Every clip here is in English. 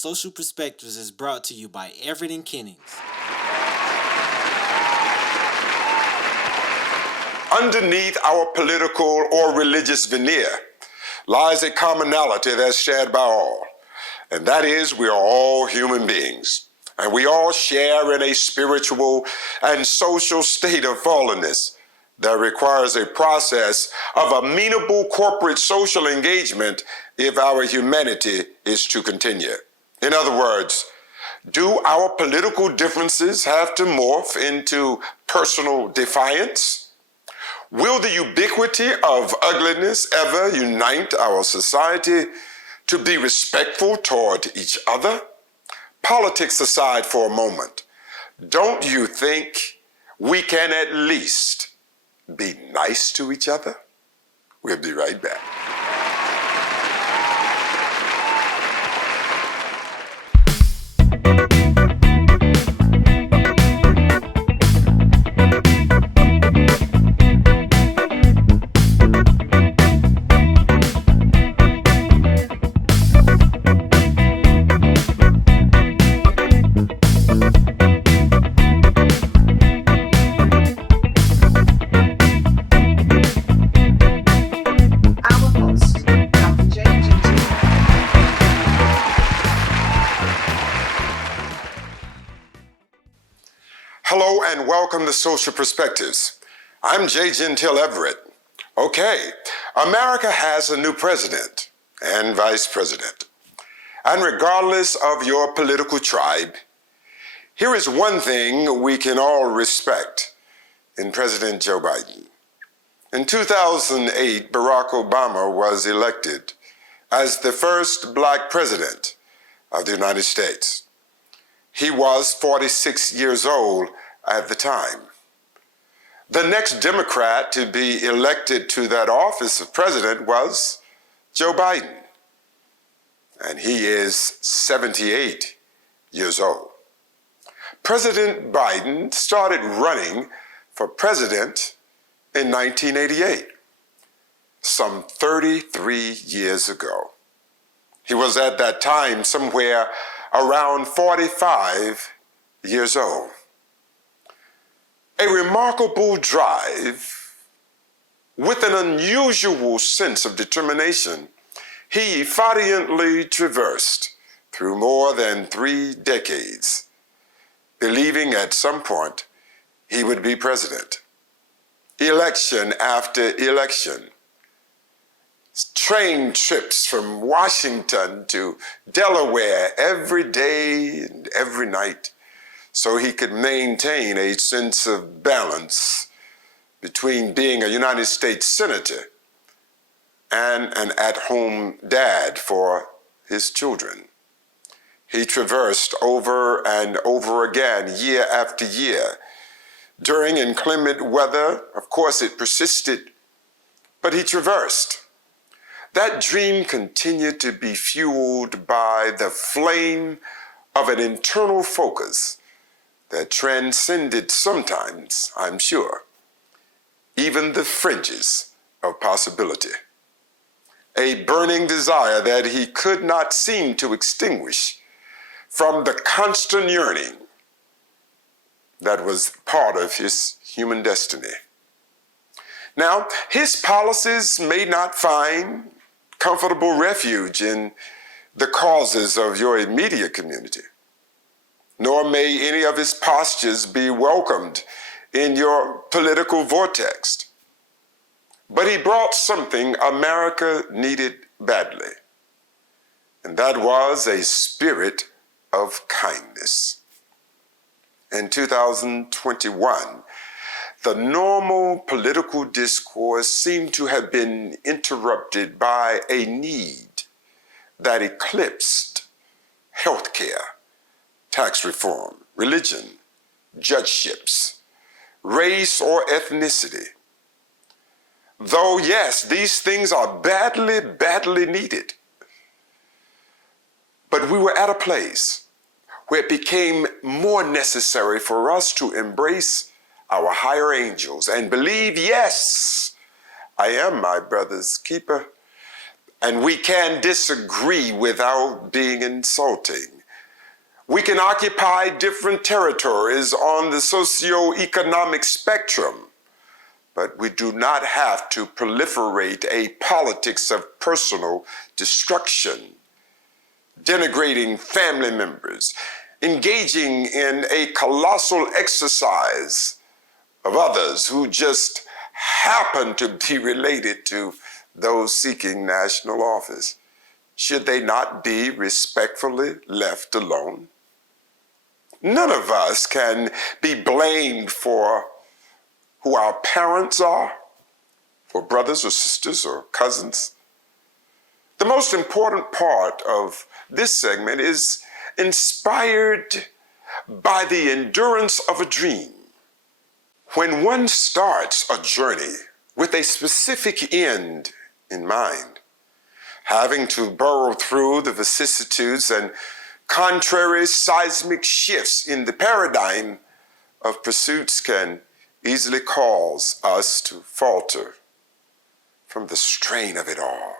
Social Perspectives is brought to you by Everett and Kennings. Underneath our political or religious veneer lies a commonality that's shared by all, and that is we are all human beings, and we all share in a spiritual and social state of fallenness that requires a process of amenable corporate social engagement if our humanity is to continue. In other words, do our political differences have to morph into personal defiance? Will the ubiquity of ugliness ever unite our society to be respectful toward each other? Politics aside for a moment, don't you think we can at least be nice to each other? We'll be right back. Hello and welcome to Social Perspectives. I'm J. Gentile Everett. Okay, America has a new president and vice president. And regardless of your political tribe, here is one thing we can all respect in President Joe Biden. In 2008, Barack Obama was elected as the first black president of the United States. He was 46 years old at the time. The next Democrat to be elected to that office of president was Joe Biden, and he is 78 years old. President Biden started running for president in 1988, some 33 years ago. He was at that time somewhere around 45 years old. A remarkable drive with an unusual sense of determination, he valiantly traversed through more than 3 decades, believing at some point he would be president. Election after election, train trips from Washington to Delaware every day and every night so he could maintain a sense of balance between being a United States senator and an at-home dad for his children. He traversed over and over again, year after year. During inclement weather, of course, it persisted, but he traversed. That dream continued to be fueled by the flame of an internal focus that transcended sometimes, I'm sure, even the fringes of possibility. A burning desire that he could not seem to extinguish from the constant yearning that was part of his human destiny. Now, his policies may not find comfortable refuge in the causes of your immediate community, nor may any of his postures be welcomed in your political vortex. But he brought something America needed badly, and that was a spirit of kindness. In 2021, the normal political discourse seemed to have been interrupted by a need that eclipsed healthcare, tax reform, religion, judgeships, race, or ethnicity. Though, yes, these things are badly, badly needed. But we were at a place where it became more necessary for us to embrace our higher angels and believe, yes, I am my brother's keeper. and we can disagree without being insulting. We can occupy different territories on the socio-economic spectrum, but we do not have to proliferate a politics of personal destruction, denigrating family members, engaging in a colossal exercise of others who just happen to be related to those seeking national office. Should they not be respectfully left alone? None of us can be blamed for who our parents are, for brothers or sisters or cousins. The most important part of this segment is inspired by the endurance of a dream. When one starts a journey with a specific end in mind, having to burrow through the vicissitudes and contrary seismic shifts in the paradigm of pursuits can easily cause us to falter from the strain of it all.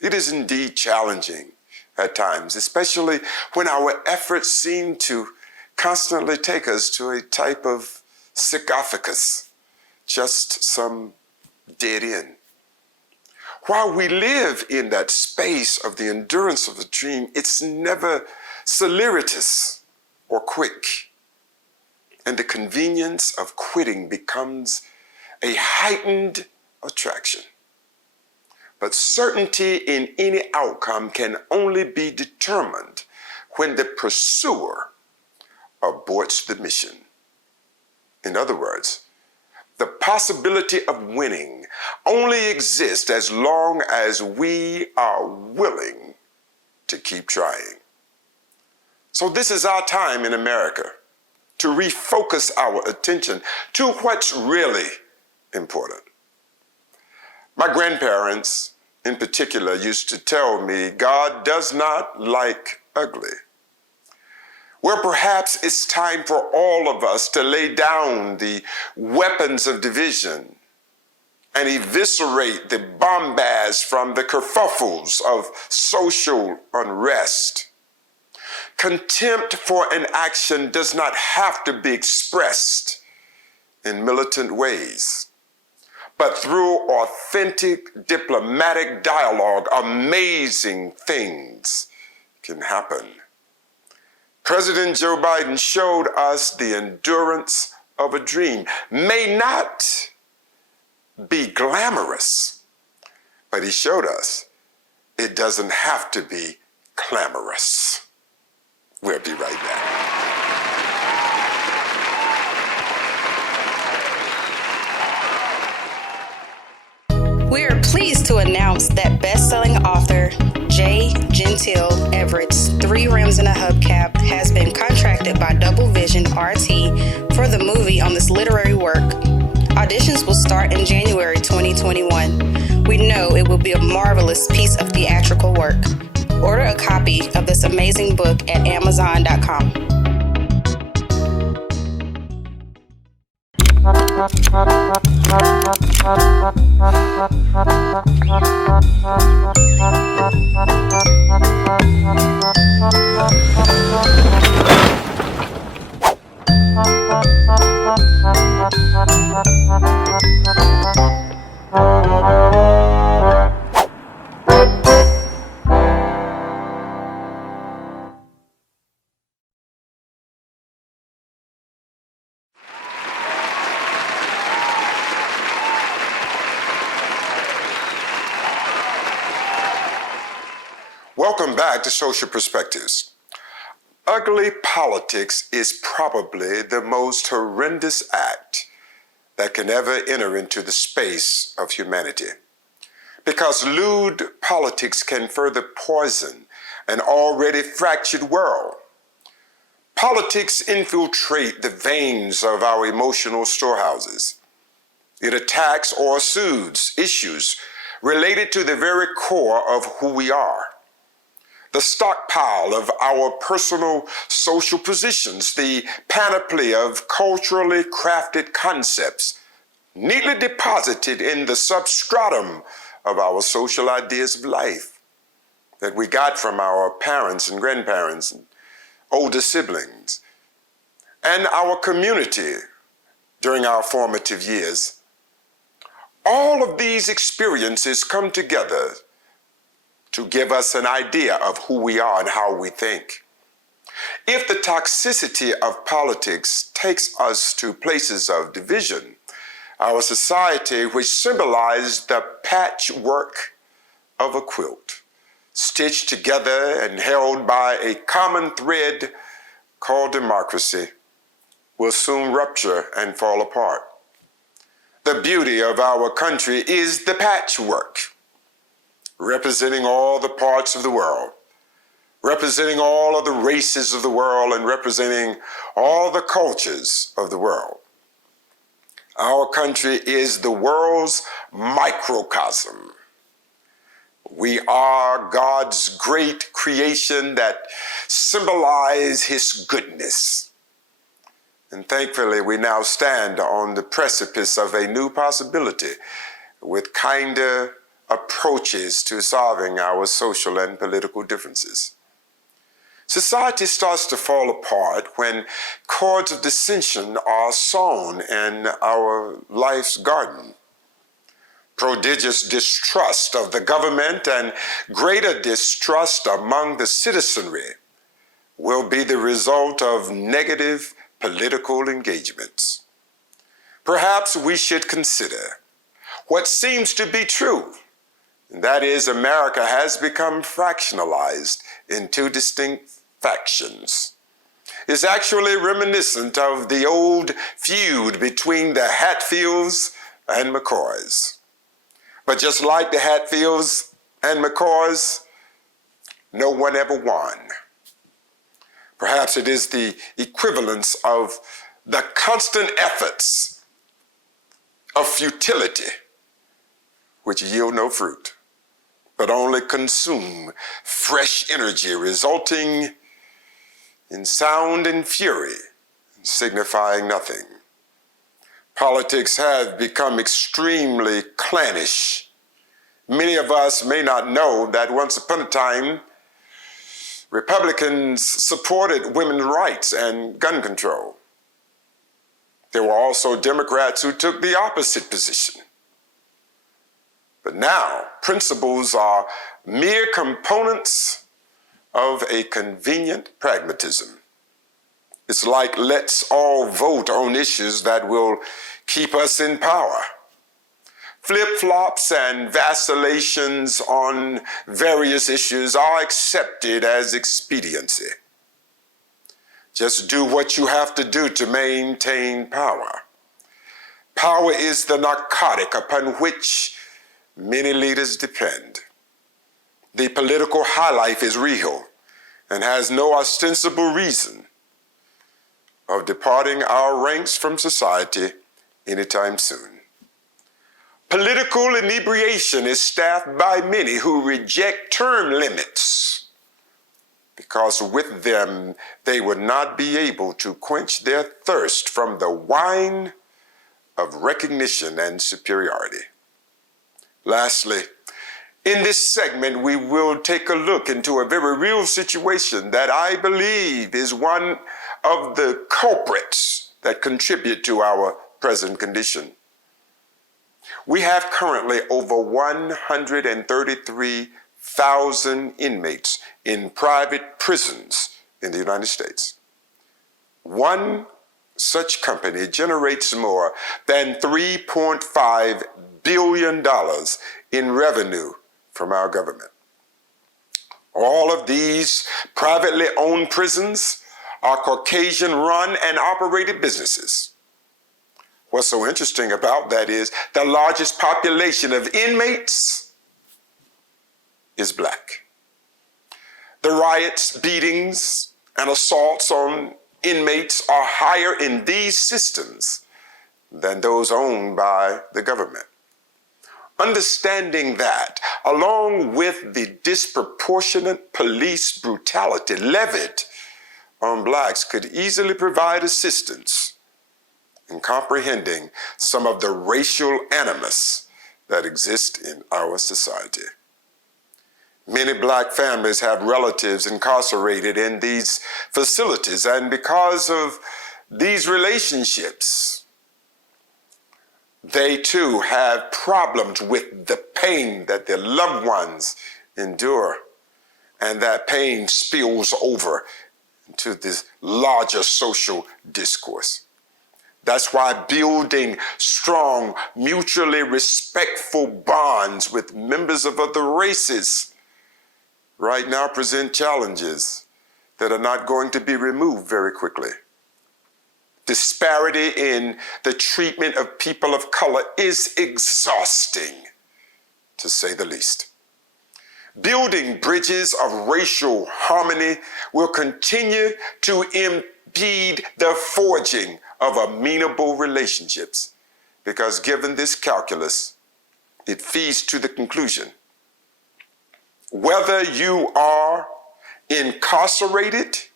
It is indeed challenging at times, especially when our efforts seem to constantly take us to a type of sarcophagus, just some dead end. While we live in that space of the endurance of the dream, it's never celeritis or quick. And the convenience of quitting becomes a heightened attraction. But certainty in any outcome can only be determined when the pursuer aborts the mission. In other words, the possibility of winning only exists as long as we are willing to keep trying. So this is our time in America to refocus our attention to what's really important. My grandparents, in particular, used to tell me God does not like ugly. Well, perhaps it's time for all of us to lay down the weapons of division and eviscerate the bombast from the kerfuffles of social unrest. Contempt for an action does not have to be expressed in militant ways, but through authentic diplomatic dialogue, amazing things can happen. President Joe Biden showed us the endurance of a dream. May not be glamorous, but he showed us it doesn't have to be clamorous. We'll be right back. We are pleased to announce that best-selling author J. Gentile Everett's 3 Rims and a Hubcap has been contracted by Double Vision RT for the movie on this literary work. Auditions will start in January 2021. We know it will be a marvelous piece of theatrical work. Order a copy of this amazing book at Amazon.com. Welcome back to Social Perspectives. Ugly politics is probably the most horrendous act that can ever enter into the space of humanity, because lewd politics can further poison an already fractured world. Politics infiltrate the veins of our emotional storehouses. It attacks or soothes issues related to the very core of who we are. The stockpile of our personal social positions, the panoply of culturally crafted concepts, neatly deposited in the substratum of our social ideas of life that we got from our parents and grandparents and older siblings, and our community during our formative years. All of these experiences come together to give us an idea of who we are and how we think. If the toxicity of politics takes us to places of division, our society, which symbolized the patchwork of a quilt, stitched together and held by a common thread called democracy, will soon rupture and fall apart. The beauty of our country is the patchwork, representing all the parts of the world, representing all of the races of the world, and representing all the cultures of the world. Our country is the world's microcosm. We are God's great creation that symbolize his goodness. And thankfully, we now stand on the precipice of a new possibility with kinder approaches to solving our social and political differences. Society starts to fall apart when cords of dissension are sown in our life's garden. Prodigious distrust of the government and greater distrust among the citizenry will be the result of negative political engagements. Perhaps we should consider what seems to be true, and that is America has become fractionalized into distinct factions. It's actually reminiscent of the old feud between the Hatfields and McCoys. But just like the Hatfields and McCoys, no one ever won. Perhaps it is the equivalence of the constant efforts of futility, which yield no fruit, but only consume fresh energy, resulting in sound and fury, signifying nothing. Politics have become extremely clannish. Many of us may not know that once upon a time, Republicans supported women's rights and gun control. There were also Democrats who took the opposite position. But now, principles are mere components of a convenient pragmatism. It's like let's all vote on issues that will keep us in power. Flip-flops and vacillations on various issues are accepted as expediency. Just do what you have to do to maintain power. Power is the narcotic upon which many leaders depend. The political high life is real and has no ostensible reason of departing our ranks from society anytime soon. Political inebriation is staffed by many who reject term limits because with them they would not be able to quench their thirst from the wine of recognition and superiority. Lastly, in this segment, we will take a look into a very real situation that I believe is one of the culprits that contribute to our present condition. We have currently over 133,000 inmates in private prisons in the United States. One such company generates more than $3.5 billion in revenue from our government. All of these privately owned prisons are Caucasian-run and operated businesses. What's so interesting about that is the largest population of inmates is Black. The riots, beatings, and assaults on inmates are higher in these systems than those owned by the government. Understanding that, along with the disproportionate police brutality levied on Blacks, could easily provide assistance in comprehending some of the racial animus that exist in our society. Many black families have relatives incarcerated in these facilities, and because of these relationships, they too have problems with the pain that their loved ones endure, and that pain spills over into this larger social discourse. That's why building strong, mutually respectful bonds with members of other races right now present challenges that are not going to be removed very quickly. Disparity in the treatment of people of color is exhausting, to say the least. Building bridges of racial harmony will continue to impede the forging of amenable relationships, because given this calculus, it feeds to the conclusion: whether you are incarcerated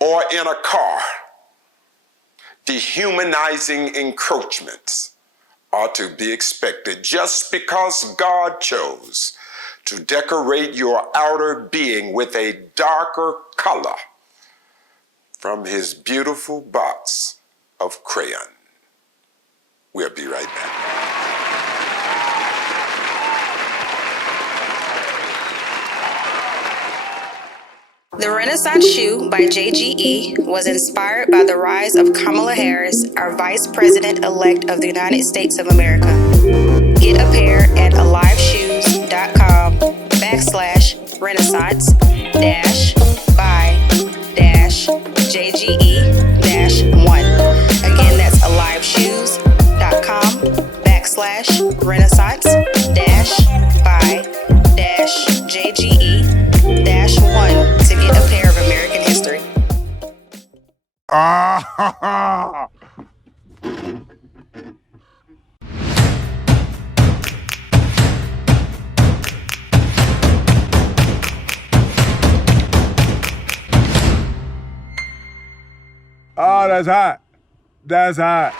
or in a car, dehumanizing encroachments are to be expected, just because God chose to decorate your outer being with a darker color from his beautiful box of crayon. We'll be right back. The Renaissance Shoe by JGE was inspired by the rise of Kamala Harris, our Vice President-elect of the United States of America. Get a pair at aliveshoes.com/renaissance-by-JGE-1. Again, that's aliveshoes.com/renaissance-by-JGE-1 to get a pair of American history. Oh, that's hot. That's hot.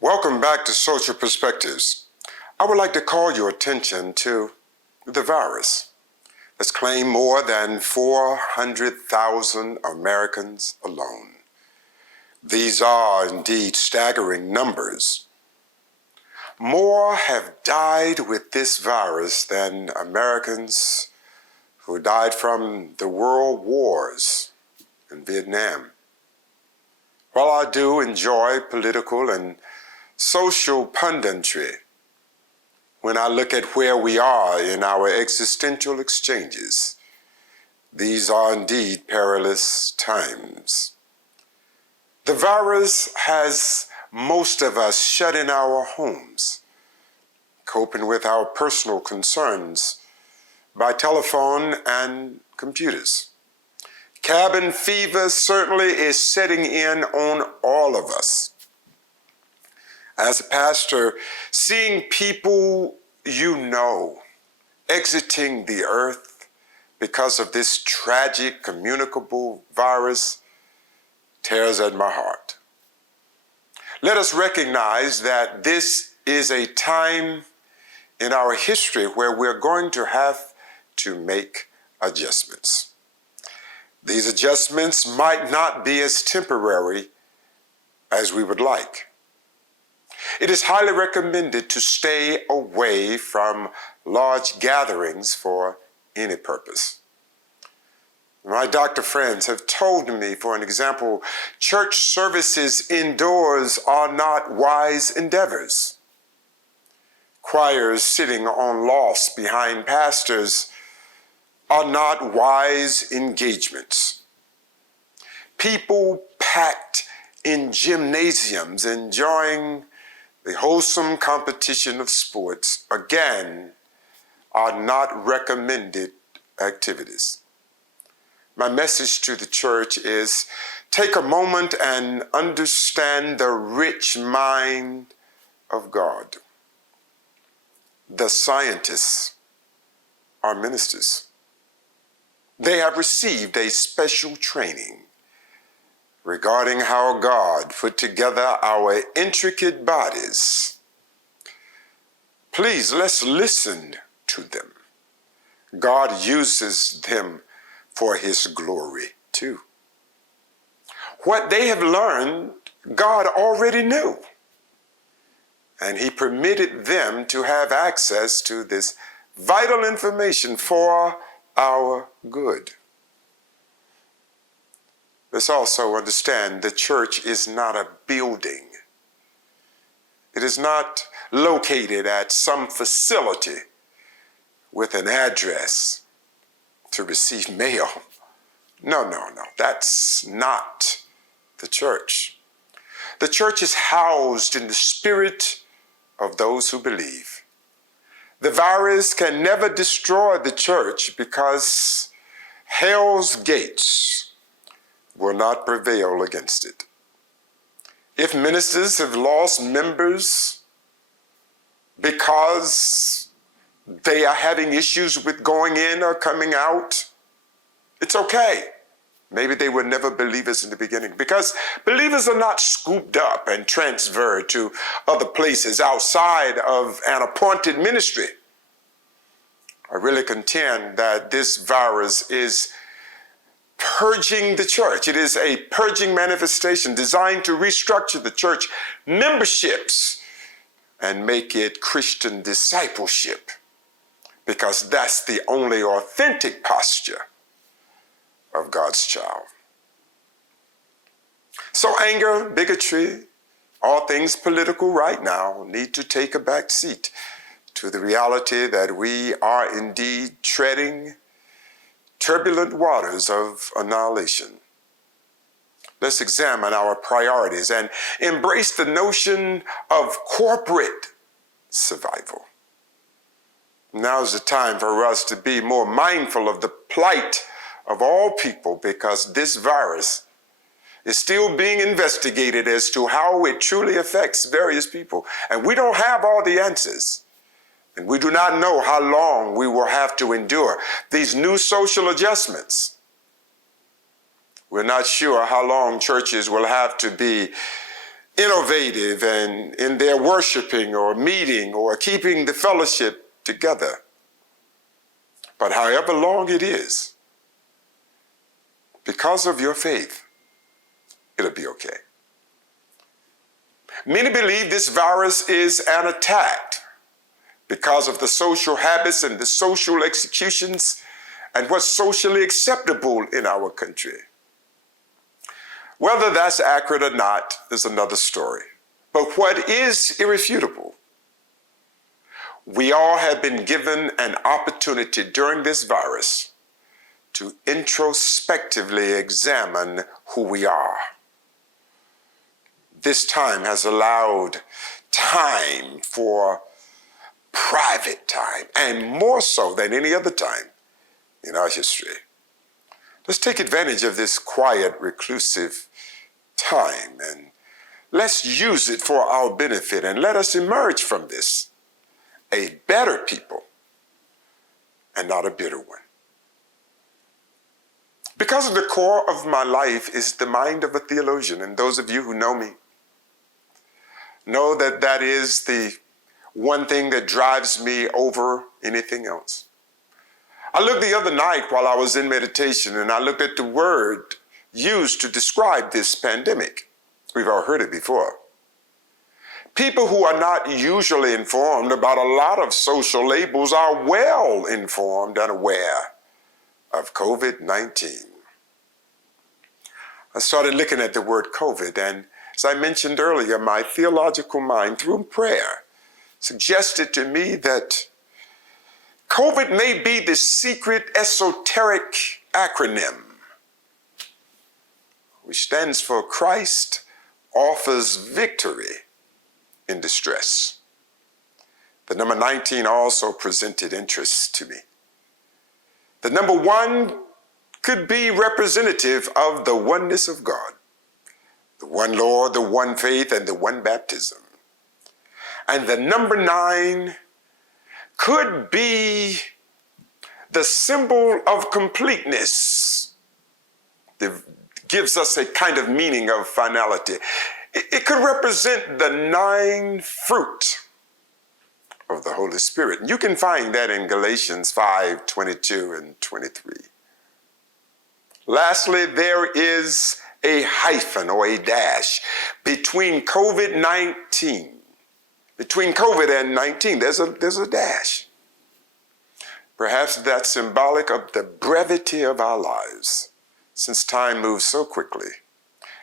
Welcome back to Social Perspectives. I would like to call your attention to the virus that's claimed more than 400,000 Americans alone. These are indeed staggering numbers. More have died with this virus than Americans who died from the world wars in Vietnam. While I do enjoy political and social punditry, when I look at where we are in our existential exchanges, these are indeed perilous times. The virus has most of us shut in our homes, coping with our personal concerns by telephone and computers. Cabin fever certainly is setting in on all of us. As a pastor, seeing people you know exiting the earth because of this tragic communicable virus tears at my heart. Let us recognize that this is a time in our history where we're going to have to make adjustments. These adjustments might not be as temporary as we would like. It is highly recommended to stay away from large gatherings for any purpose. My doctor friends have told me, for an example, church services indoors are not wise endeavors. Choirs sitting on lofts behind pastors are not wise engagements. People packed in gymnasiums enjoying the wholesome competition of sports, again, are not recommended activities. My message to the church is take a moment and understand the rich mind of God. The scientists are ministers. They have received a special training regarding how God put together our intricate bodies. Please, let's listen to them. God uses them for his glory too. What they have learned, God already knew. And he permitted them to have access to this vital information for our good. Let's also understand the church is not a building. It is not located at some facility with an address to receive mail. No. That's not the church. The church is housed in the spirit of those who believe. The virus can never destroy the church because hell's gates will not prevail against it. If ministers have lost members because they are having issues with going in or coming out, it's okay. Maybe they were never believers in the beginning, because believers are not scooped up and transferred to other places outside of an appointed ministry. I really contend that this virus is purging the church. It is a purging manifestation designed to restructure the church memberships and make it Christian discipleship, because that's the only authentic posture of God's child. So anger, bigotry, all things political right now need to take a back seat to the reality that we are indeed treading turbulent waters of annihilation. Let's examine our priorities and embrace the notion of corporate survival. Now's the time for us to be more mindful of the plight of all people, because this virus is still being investigated as to how it truly affects various people. And we don't have all the answers. And we do not know how long we will have to endure these new social adjustments. We're not sure how long churches will have to be innovative and in their worshiping or meeting or keeping the fellowship together. But however long it is, because of your faith, it'll be okay. Many believe this virus is an attack because of the social habits and the social executions and what's socially acceptable in our country. Whether that's accurate or not is another story. But what is irrefutable, we all have been given an opportunity during this virus to introspectively examine who we are. This time has allowed time for private time, and more so than any other time in our history. Let's take advantage of this quiet, reclusive time, and let's use it for our benefit, and let us emerge from this a better people and not a bitter one. Because of the core of my life is the mind of a theologian, and those of you who know me know that that is the one thing that drives me over anything else. I looked the other night while I was in meditation, and I looked at the word used to describe this pandemic. We've all heard it before. People who are not usually informed about a lot of social labels are well informed and aware of COVID-19. I started looking at the word COVID, and as I mentioned earlier, my theological mind, through prayer, suggested to me that COVID may be the secret esoteric acronym, which stands for Christ offers victory in distress. The number 19 also presented interest to me. The number 1 could be representative of the oneness of God, the one Lord, the one faith, and the one baptism. And the number 9 could be the symbol of completeness. It gives us a kind of meaning of finality. It could represent the 9 fruit of the Holy Spirit. You can find that in Galatians 5:22 and 23. Lastly, there is a hyphen or a dash between COVID-19. Between COVID and 19, there's a dash. Perhaps that's symbolic of the brevity of our lives, since time moves so quickly.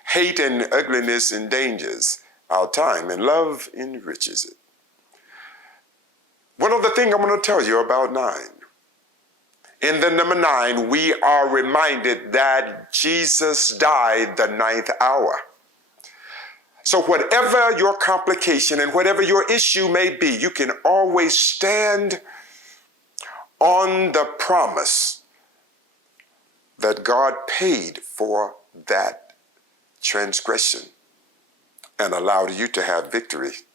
Hate and ugliness endangers our time, and love enriches it. One other thing I'm going to tell you about 9. In the number 9, we are reminded that Jesus died the 9th hour. So whatever your complication and whatever your issue may be, you can always stand on the promise that God paid for that transgression and allowed you to have victory.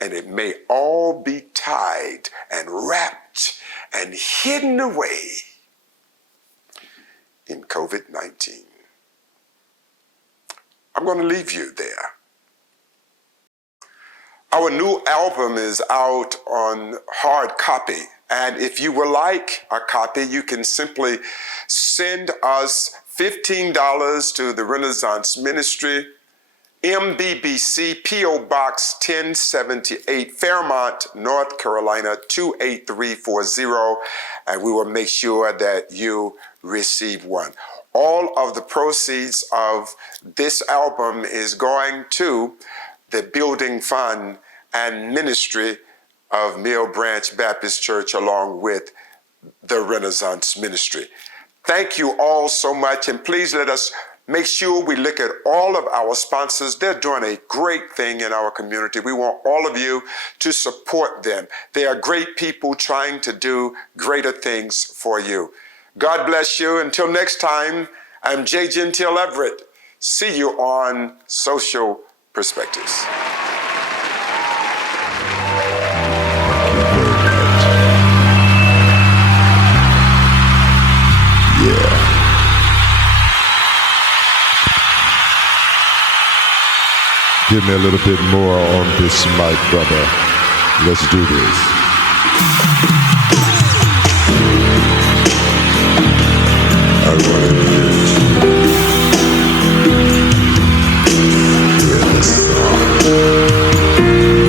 And it may all be tied and wrapped and hidden away in COVID-19. I'm going to leave you there. Our new album is out on hard copy. And if you would like a copy, you can simply send us $15 to the Renaissance Ministry, MBBC, P.O. Box 1078, Fairmont, North Carolina 28340, and we will make sure that you receive one. All of the proceeds of this album is going to the building fund and ministry of Mill Branch Baptist Church along with the Renaissance Ministry. Thank you all so much, and please let us make sure we look at all of our sponsors. They're doing a great thing in our community. We want all of you to support them. They are great people trying to do greater things for you. God bless you. Until next time, I'm J. Gentile Everett. See you on Social Perspectives. Give me a little bit more on this mic, brother. Let's do this. I want to hear it. Yeah, let's go.